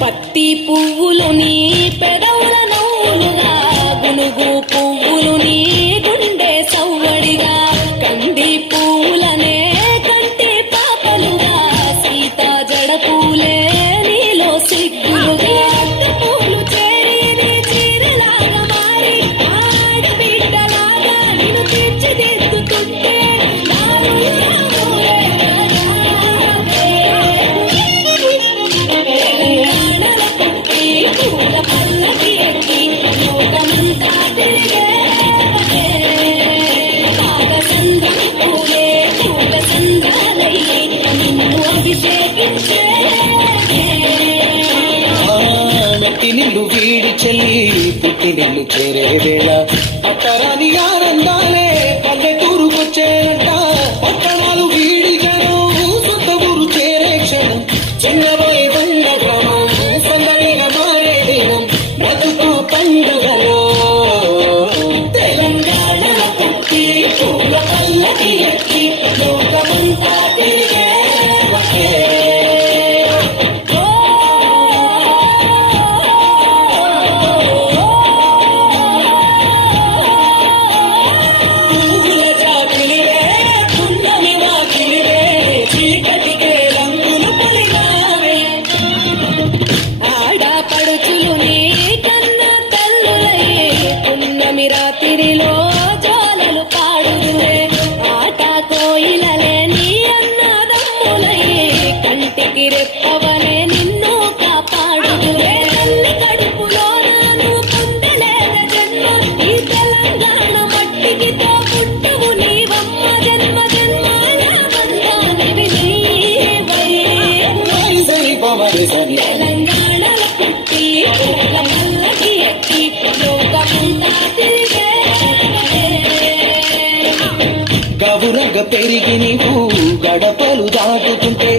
పత్తి పువ్వులు నీ పెదవుల నవ్వులుగా, గునుగు పువ్వులు నీ గుండె సవ్వడిగా, కంది పువ్వులనే కంటి పాపలుగా, సీతా జడ పూలే నీలో సిగ్గులుగా, పూలు చేరి నీ చీరలాగా మారి ఆడబిడ్డలాగా నిన్ను తీర్చిదిద్దుతుంటే పూల పల్లకి ఎక్కి లోకమంతా తిరిగేవనే, పాదసంద్రం పూలే పూల సంద్రాలయ్యి నిన్ను అభిషేకించే. మెట్టి నిల్లు వీడి చెల్లి పుట్టి నిల్లు చేరే వేళ పట్టరాని ఆనందాలే పల్లెటూరుకొచ్చేనంట. పట్టణాలు వీడి జనం సొంత ఊరు చేరే క్షణం, చిన్నబోయి బండ గ్రామం సందడిగా మారే దినం బ్రతుకు పండుగలో. తెలంగాణ పుట్టి పూల పల్లకి ఎక్కి లోకమంతా తిరిగే ఒకే. పూల జాబిలివే పున్నమి వాకిలివే, చీకటికే రంగులు పొలిగావే. ఆడపడుచులు నీ కన్న తల్లులయ్యే, పున్నమి రాత్రిలో జోలలు పాడుదురే, ఆట కోయిలలే నీ అన్నదమ్ములయ్యే, కంటికి రెప్పవనే నిన్ను కాపాడుదురే. తల్లి కడుపులో నాను పొందలేద జన్మ, ఈ తెలంగాణ మట్టికి తోబుట్టువు నీవమ్మ, జన్మ జన్మాల బంధానివి నీవయ్యే. సరి పవరి సరి తెలంగాణల పుట్టి పూల పల్లకి ఎక్కి లోకమంతా తిరిగే. గవురగ పెరిగి నీవు గడపలు దాటుతుంటే